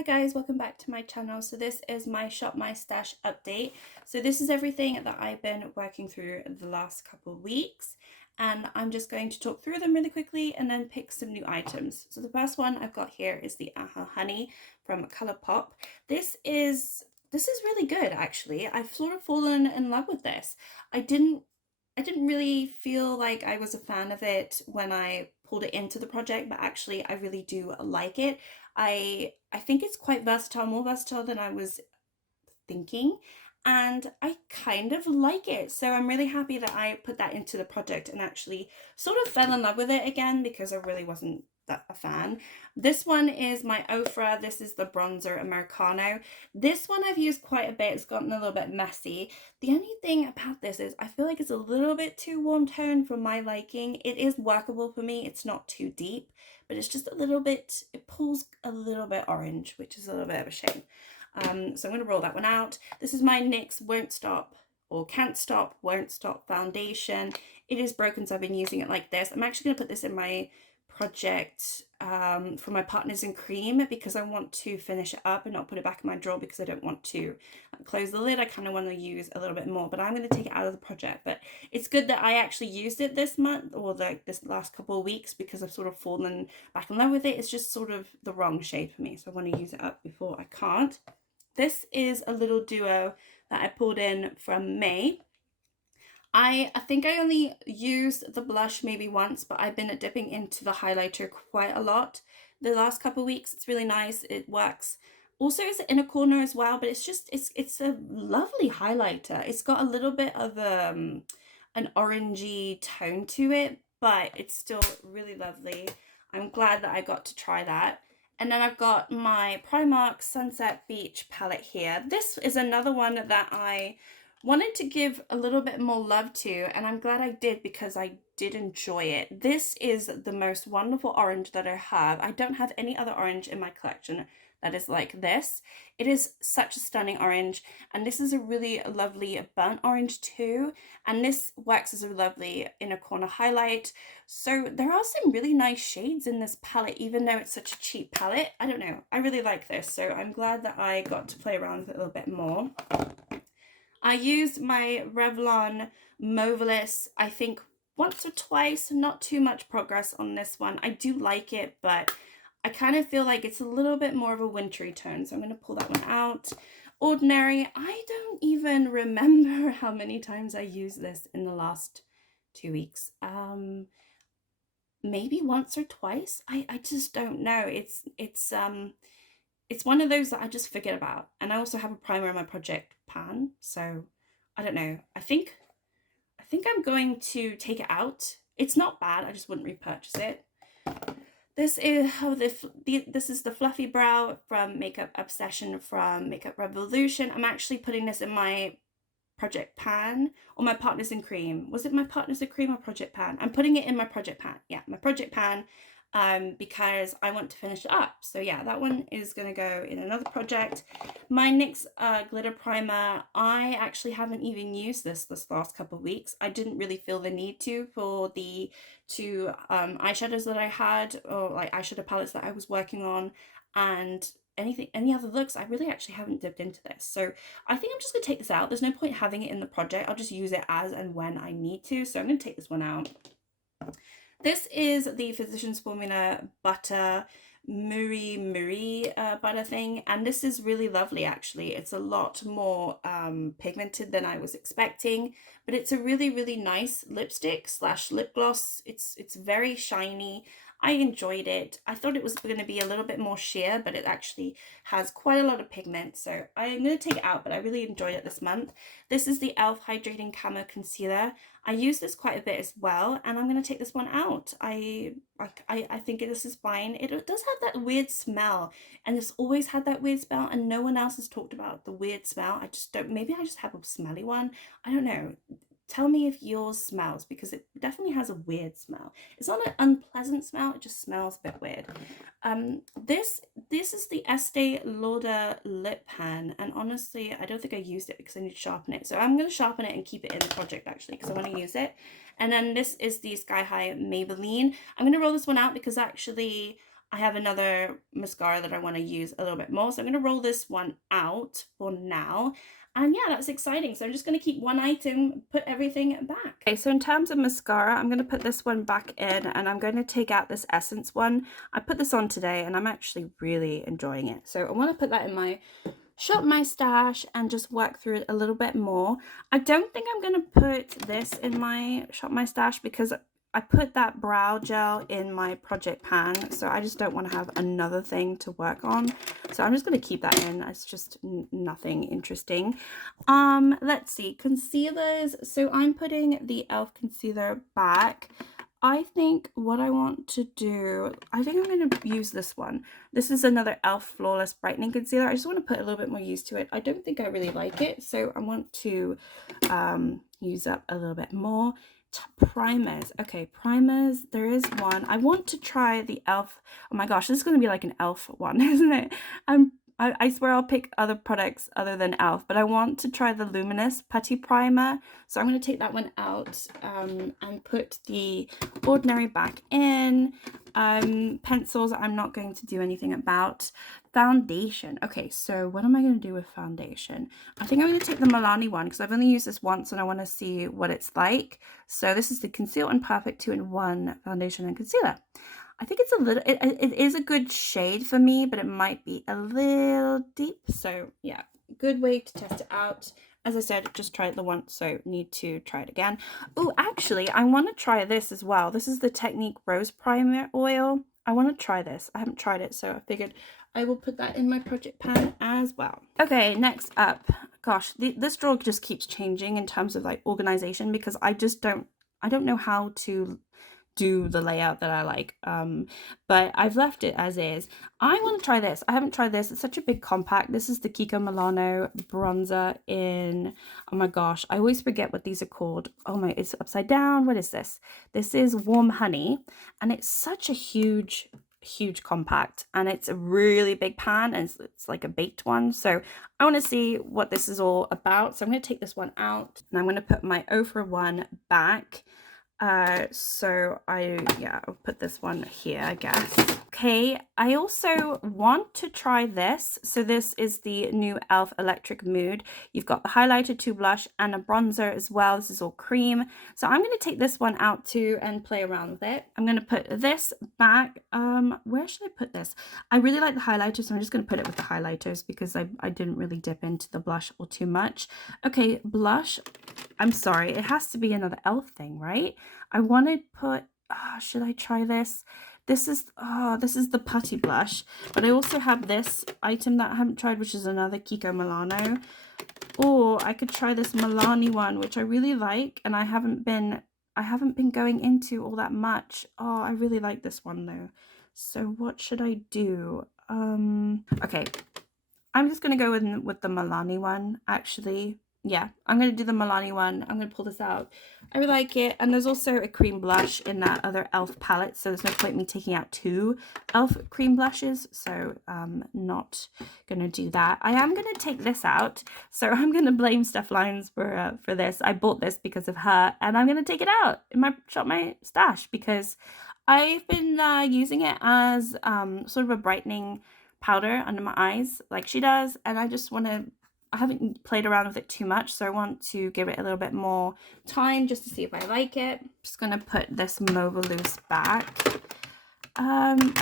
Hi guys, welcome back to my channel. So this is my Shop My Stash update. So this is everything that I've been working through the last couple of weeks, and I'm just going to talk through them really quickly and then pick some new items. So the first one I've got here is the Aha Honey from ColourPop. This is really good actually. I've sort of fallen in love with this. I didn't really feel like I was a fan of it when I pulled it into the project, but actually I really do like it. I think it's quite versatile, more versatile than I was thinking, and I kind of like it. So I'm really happy that I put that into the project and actually sort of fell in love with it again because I really wasn't that a fan. This one is my Ofra. This is the bronzer Americano. This one I've used quite a bit. It's gotten a little bit messy. The only thing about this is I feel like it's a little bit too warm tone for my liking. It is workable for me. It's not too deep, but it's just a little bit, it pulls a little bit orange, which is a little bit of a shame. So I'm going to roll that one out. This is my NYX Won't Stop or Can't Stop, Won't Stop foundation. It is broken, so I've been using it like this. I'm actually going to put this in my project for my Partners in Cream because I want to finish it up and not put it back in my drawer because I don't want to close the lid. I kind of want to use a little bit more, but I'm going to take it out of the project. But it's good that I actually used it this month or this last couple of weeks because I've sort of fallen back in love with it. It's just sort of the wrong shade for me, so I want to use it up before I can't. This is a little duo that I pulled in from May. I think I only used the blush maybe once, but I've been dipping into the highlighter quite a lot the last couple of weeks. It's really nice. It works. Also, it's an inner corner as well, but it's a lovely highlighter. It's got a little bit of an orangey tone to it, but it's still really lovely. I'm glad that I got to try that. And then I've got my Primark Sunset Beach palette here. This is another one that I wanted to give a little bit more love to, and I'm glad I did because I did enjoy it. This is the most wonderful orange that I have. I don't have any other orange in my collection that is like this. It is such a stunning orange, and this is a really lovely burnt orange too, and this works as a lovely inner corner highlight. So there are some really nice shades in this palette, even though it's such a cheap palette. I don't know, I really like this, so I'm glad that I got to play around with it a little bit more. I used my Revlon Mauvelis, I think once or twice, not too much progress on this one. I do like it, but I kind of feel like it's a little bit more of a wintry tone, so I'm going to pull that one out. Ordinary, I don't even remember how many times I used this in the last 2 weeks. Maybe once or twice. I just don't know. It's one of those that I just forget about. And I also have a primer in my project pan, so I don't know. I think I'm going to take it out. It's not bad. I just wouldn't repurchase it. This is this is the Fluffy Brow from Makeup Obsession from Makeup Revolution. I'm actually putting this in my project pan or my Partners in Cream. Was it my Partners in Cream or project pan? I'm putting it in my project pan. Yeah, my project pan. Because I want to finish it up. So yeah, that one is going to go in another project. My NYX glitter primer, I actually haven't even used this last couple of weeks. I didn't really feel the need to for the two eyeshadows that I had, or like eyeshadow palettes that I was working on, and any other looks. I really actually haven't dipped into this, so I think I'm just gonna take this out. There's no point having it in the project. I'll just use it as and when I need to, so I'm gonna take this one out. This is the Physicians Formula Butter Muri butter thing, and this is really lovely actually. It's a lot more pigmented than I was expecting, but it's a really nice lipstick slash lip gloss. It's very shiny. I enjoyed it. I thought it was going to be a little bit more sheer, but it actually has quite a lot of pigment, so I'm going to take it out, but I really enjoyed it this month. This is the e.l.f. Hydrating Camo Concealer. I use this quite a bit as well, and I'm going to take this one out. I think this is fine. It does have that weird smell, and it's always had that weird smell, and no one else has talked about the weird smell. I just don't, maybe I just have a smelly one. I don't know. Tell me if yours smells, because it definitely has a weird smell. It's not an unpleasant smell, it just smells a bit weird. This is the Estee Lauder lip pen, and honestly I don't think I used it because I need to sharpen it. So I'm going to sharpen it and keep it in the project actually because I want to use it. And then this is the Sky High Maybelline. I'm going to roll this one out because actually I have another mascara that I want to use a little bit more. So I'm going to roll this one out for now. And yeah, that's exciting. So I'm just going to keep one item, put everything back. Okay, so in terms of mascara, I'm going to put this one back in, and I'm going to take out this Essence one. I put this on today and I'm actually really enjoying it. So I want to put that in my shop my stash and just work through it a little bit more. I don't think I'm going to put this in my shop my stash because I put that brow gel in my project pan, so I just don't want to have another thing to work on. So I'm just going to keep that in. It's just nothing interesting. Let's see, concealers. So I'm putting the e.l.f. concealer back. I think what I want to do, I think I'm going to use this one. This is another e.l.f. Flawless Brightening Concealer. I just want to put a little bit more use to it. I don't think I really like it, so I want to use up a little bit more. Primers. Okay, primers. There is one. I want to try the e.l.f. Oh my gosh, this is going to be like an e.l.f. one, isn't it? I swear I'll pick other products other than e.l.f., but I want to try the Luminous Putty Primer. So I'm going to take that one out and put the Ordinary back in. Pencils, I'm not going to do anything about. Foundation. Okay, so what am I going to do with foundation? I think I'm going to take the Milani one because I've only used this once and I want to see what it's like. So this is the Conceal and Perfect 2-in-1 foundation and concealer. I think it's a little, it is a good shade for me, but it might be a little deep. So yeah, good way to test it out. As I said, just tried it the once, so need to try it again. Oh, actually, I want to try this as well. This is the Technique Rose Primer Oil. I want to try this. I haven't tried it, so I figured I will put that in my project pan as well. Okay, next up. Gosh, this drawer just keeps changing in terms of like organization because I don't know how to do the layout that I like, but I've left it as is. I want to try this. I haven't tried this. It's such a big compact. This is the Kiko Milano bronzer in, oh my gosh, I always forget what these are called. Oh my, it's upside down. What is this? This is Warm Honey, and it's such a huge compact, and it's a really big pan, and it's like a baked one. So I want to see what this is all about. So I'm going to take this one out, and I'm going to put my 0 for 1 back. So I'll put this one here, I guess. Okay, I also want to try this. So this is the new e.l.f. Electric Mood. You've got the highlighter, 2 blush, and a bronzer as well. This is all cream. So I'm going to take this one out too and play around with it. I'm going to put this back. Where should I put this? I really like the highlighter, so I'm just going to put it with the highlighters because I didn't really dip into the blush all too much. Okay, blush. I'm sorry, it has to be another e.l.f. thing, right? I want to put, should I try this? This is the Putty Blush, but I also have this item that I haven't tried, which is another Kiko Milano. Or I could try this Milani one, which I really like, and I haven't been going into all that much. Oh, I really like this one though. So what should I do? Okay, I'm just gonna go with the Milani one, actually. Yeah, I'm going to do the Milani one. I'm going to pull this out. I really like it. And there's also a cream blush in that other e.l.f. palette. So there's no point me taking out 2 e.l.f. cream blushes. So not going to do that. I am going to take this out. So I'm going to blame Steph Lyons for this. I bought this because of her. And I'm going to take it out in my shop my stash because I've been using it as sort of a brightening powder under my eyes like she does. And I just want to, I haven't played around with it too much, so I want to give it a little bit more time just to see if I like it. I'm just going to put this Mobilus back.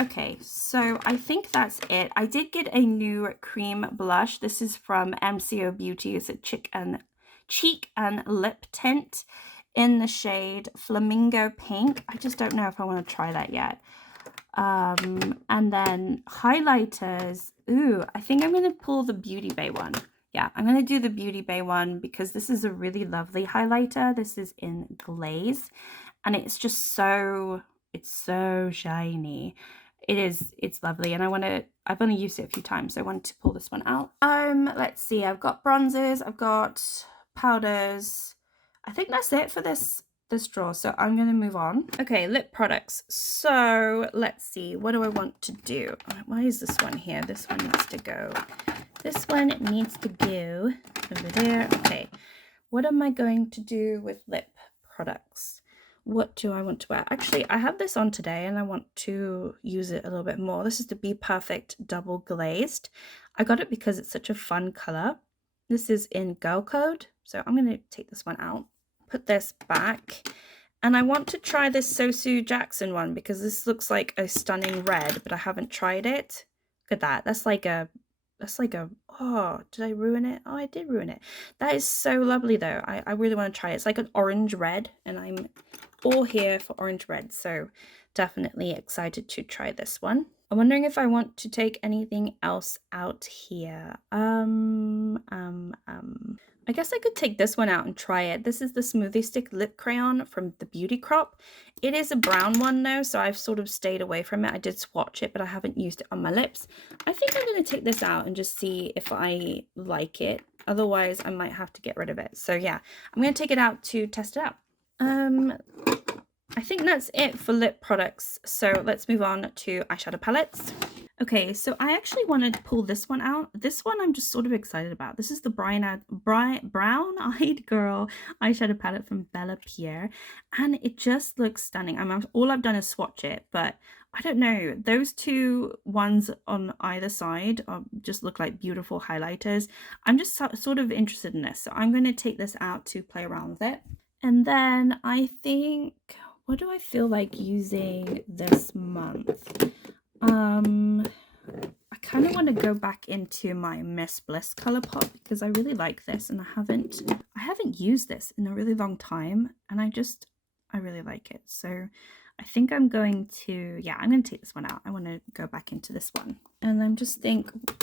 Okay, so I think that's it. I did get a new cream blush. This is from MCO Beauty. It's a cheek and lip tint in the shade Flamingo Pink. I just don't know if I want to try that yet. And then highlighters. Ooh, I think I'm going to pull the Beauty Bay one. Yeah, I'm going to do the Beauty Bay one because this is a really lovely highlighter. This is in Glaze, and it's just so, it's so shiny. It's lovely, and I've only used it a few times, so I wanted to pull this one out. Let's see, I've got bronzers, I've got powders. I think that's it for this drawer, so I'm going to move on. Okay, lip products. So let's see, what do I want to do? Why is this one here? This one needs to go. This one needs to go over there. Okay, what am I going to do with lip products? what do I want to wear? Actually, I have this on today and I want to use it a little bit more. This is the Be Perfect Double Glazed. I got it because it's such a fun color. This is in Girl Code, so I'm going to take this one out, put this back, and I want to try this Sosu Jackson one because this looks like a stunning red, but I haven't tried it. Look at that. That's like a, oh, did I ruin it? Oh, I did ruin it. That is so lovely though. I really want to try it. It's like an orange red, and I'm all here for orange red, so definitely excited to try this one. I'm wondering if I want to take anything else out here. I guess I could take this one out and try it. This is the Smoothie Stick Lip Crayon from the Beauty Crop. It is a brown one though, so I've sort of stayed away from it. I did swatch it, but I haven't used it on my lips. I think I'm going to take this out and just see if I like it. Otherwise, I might have to get rid of it. So yeah, I'm going to take it out to test it out. I think that's it for lip products. So let's move on to eyeshadow palettes. Okay, so I actually wanted to pull this one out. This one I'm just sort of excited about. This is the Brown Eyed Girl eyeshadow palette from Bella Pierre, and it just looks stunning. All I've done is swatch it, but I don't know. Those two ones on either side just look like beautiful highlighters. I'm just sort of interested in this, so I'm going to take this out to play around with it. And then I think, what do I feel like using this month? I kind of want to go back into my Miss Bliss Colourpop because I really like this, and I haven't used this in a really long time, and I really like it. So I think I'm going to take this one out. I want to go back into this one. And I'm just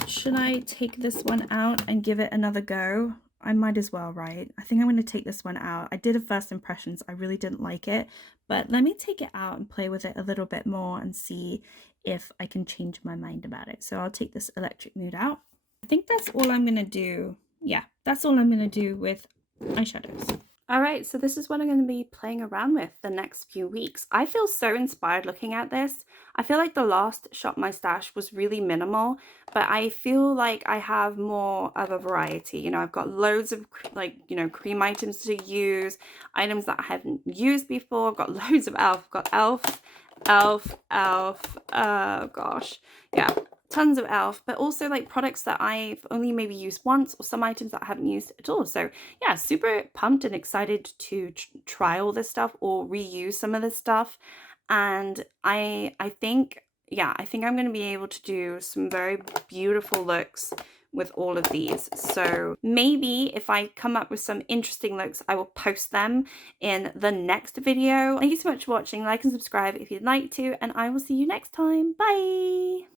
should I take this one out and give it another go? I might as well, right? I think I'm going to take this one out. I did a first impressions. I really didn't like it, but let me take it out and play with it a little bit more and see if I can change my mind about it. So I'll take this Electric Mood out. I think that's all I'm going to do. Yeah, that's all I'm going to do with eyeshadows. Alright, so this is what I'm going to be playing around with the next few weeks. I feel so inspired looking at this. I feel like the last Shop My Stash was really minimal, but I feel like I have more of a variety. You know, I've got loads of cream items to use, items that I haven't used before. I've got loads of e.l.f. I've got e.l.f., oh gosh, yeah. Tons of e.l.f., but also like products that I've only maybe used once, or some items that I haven't used at all. So yeah, super pumped and excited to try all this stuff or reuse some of this stuff. And I think I'm going to be able to do some very beautiful looks with all of these. So maybe if I come up with some interesting looks, I will post them in the next video. Thank you so much for watching. Like and subscribe if you'd like to, and I will see you next time. Bye!